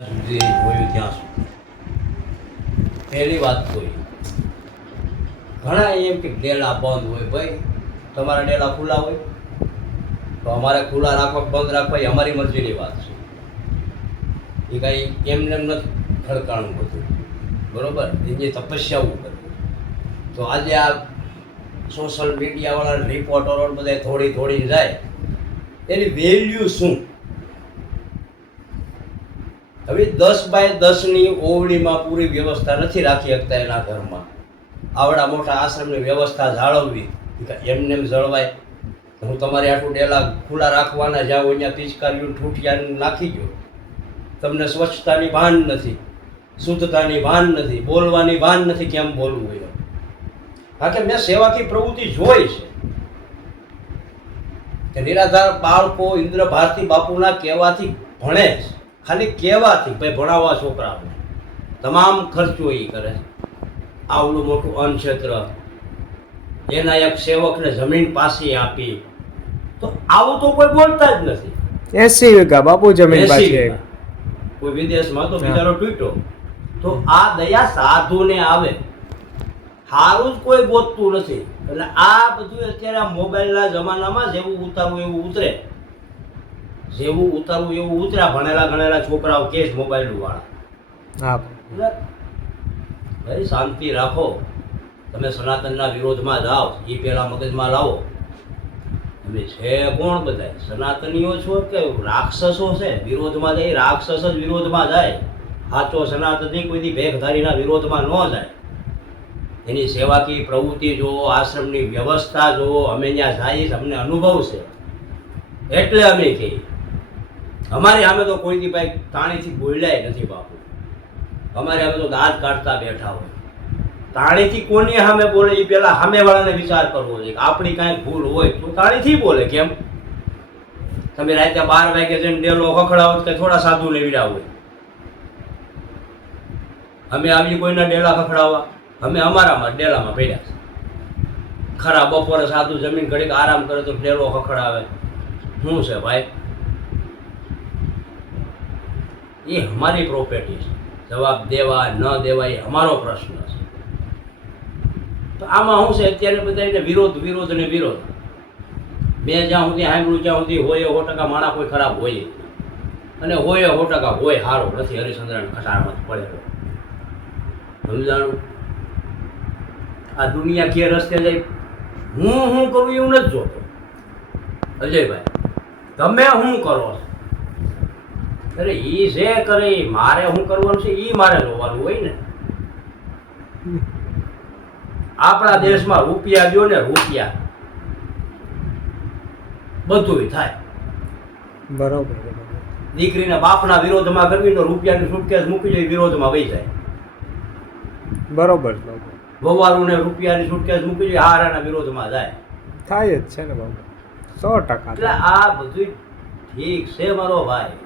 સુધી જોયું ત્યાં સુધી પહેલી વાત કોઈ ઘણા એમ કે ડેલા બંધ હોય. ભાઈ તમારા ડેલા ખુલ્લા હોય તો અમારે ખુલ્લા રાખવા બંધ રાખવા એ અમારી મરજીની વાત છે. એ કાંઈ એમને એમ નથી ખડકાણું બધું, બરાબર? એની તપસ્યાઓ કરવી. તો આજે આ સોશિયલ મીડિયાવાળા રિપોર્ટરો બધા થોડી જાય એની વેલ્યુ શું? હવે 10x10ની ઓવડીમાં પૂરી વ્યવસ્થા નથી રાખી શકતા એના ઘરમાં. આવડા મોટા આશ્રમની વ્યવસ્થા જાળવવી એમને એમ જળવાય? હું તમારે આટલું ડેલા ખુલ્લા રાખવાના જાઓ અહીંયા પિચકારીઓ ઠૂઠિયા નાખી ગયો. તમને સ્વચ્છતાની ભાન નથી, શુદ્ધતાની ભાન નથી, બોલવાની ભાન નથી. કેમ બોલવું હોય? કારણ કે મેં સેવાકી પ્રવૃત્તિ જોઈ છે કે નિરાધાર બાળકો ઇન્દ્ર ભારતી બાપુના કહેવાથી ભણે છે. ખાલી કહેવાથી ભાઈ ભણાવવા છોકરાઓને તમામ ખર્ચો એ કરે. આવડું મોટું અન્નક્ષેત્ર એના એક સેવકને જમીન પાસે આપી, તો આવું તો કોઈ બોલતા જ નથી. 80 વીઘા બાપુ જમીન 80 પાસે. વીઘા. કોઈ વિદેશમાં તો બિચારો તૂટ્યો. તો આ દયા સાધુને આવે, સારું જ કોઈ ગોતતું નથી. એટલે આ બધું અત્યારે આ મોબાઈલના જમાનામાં જેવું ઉતારવું એવું ઉતરે, જેવું ઉતારવું એવું ઉતર્યા. ભણેલા ગણેલા છોકરાઓ કે મોબાઈલ વાળા. હા ભાઈ શાંતિ રાખો. તમે સનાતનના વિરોધમાં જાઓ એ પહેલા મગજમાં લાવો. તમે છે કોણ બધા? સનાતનીઓ છો કે રાક્ષસો છે? વિરોધમાં જાય રાક્ષસ જ વિરોધમાં જાય. સાચો સનાતની કોઈથી ભેખધારીના વિરોધમાં ન જાય. એની સેવાકી પ્રવૃત્તિ જુઓ, આશ્રમની વ્યવસ્થા જુઓ. અમે ત્યાં જઈએ, અમને અનુભવ છે એટલે અમે કહીએ. અમારી સામે તો કોઈની ભાઈ તાણીથી બોલ્યાય નથી બાપુ. અમારે અમે તો દાંત કાઢતા બેઠા હોય. તાણીથી કોની સામે બોલે એ પેલા સામેવાળાને વિચાર કરવો જોઈએ કે આપણી કાંઈ ભૂલ હોય તો તાણીથી બોલે. કેમ તમે રાતે 12 વાગે જઈને ડેલો ખખડાવો કે થોડા સાધુને વિડા હોય? અમે આવી કોઈના ડેલા ખખડાવવા? અમે અમારામાં ડેલામાં પડ્યા છે. ખરા બપોરે સાધુ જમીન ઘડીક આરામ કરે તો ડેલો ખખડાવે. શું છે ભાઈ? એ અમારી પ્રોપર્ટી છે. જવાબ દેવા ન દેવા એ અમારો પ્રશ્ન છે. તો આમાં શું છે અત્યારે બધા વિરોધ ને વિરોધ. મેં જ્યાં સુધી સાંભળ્યું ત્યાં સુધી હોય 100% માણા કોઈ ખરાબ હોય, અને હોય 100% હોય સારો નથી. હરિશ્ચંદ્રને ખટારામાં પડેલો સમજાણું. આ દુનિયા કે રસ્તે જાય હું કરું એવું નથી જોતો અજયભાઈ. તમે શું કરો? અરે ઈ જે કરે મારે શું કરવાનું છે એ મારે જોવાનું હોય ને. આપણા દેશમાં રૂપિયા દો ને રૂપિયા બધું થાય. બરોબર. દીકરીના બાપના વિરોધમાં કરવી તો રૂપિયાની સુટકેસ મૂકી જાય વિરોધમાં વહી જાય. બરોબર. વવારુને રૂપિયાની સુટકેસ મૂકી જાય હારાના વિરોધમાં જાય. થાય જ છે ને બાપુ, 100%. એટલે આ બધું ઠીક છે મારો ભાઈ.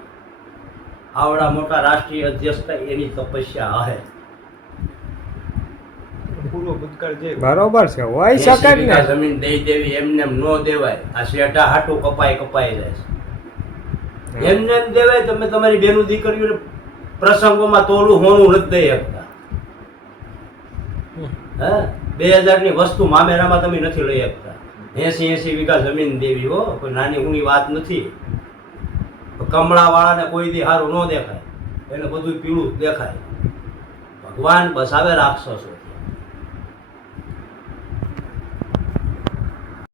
આવડા મોટા રાષ્ટ્રીય અધ્યક્ષ એની તપસ્યા હે. બરોબર છે, હોય શકે જ ને. જમીન દઈ દેવી એમને એમ ન દેવાય. આ શેઠા હાટું કપાઈ જાય છે. એમને એમ દેવાય. તમે તમારી બેનું દીકરીઓને પ્રસંગોમાં તોલું હોનું નથી દઈ શકતા. હા, 2000ની વસ્તુ મામેરામાં તમે નથી લઈ શકતા. 80 વીઘા જમીન દેવી હો, કોઈ નાની ઊની વાત નથી. કમળા વાળાને કોઈ દી સારું ન દેખાય, એને બધું પીળું દેખાય. ભગવાન બસાવે રાક્ષસો.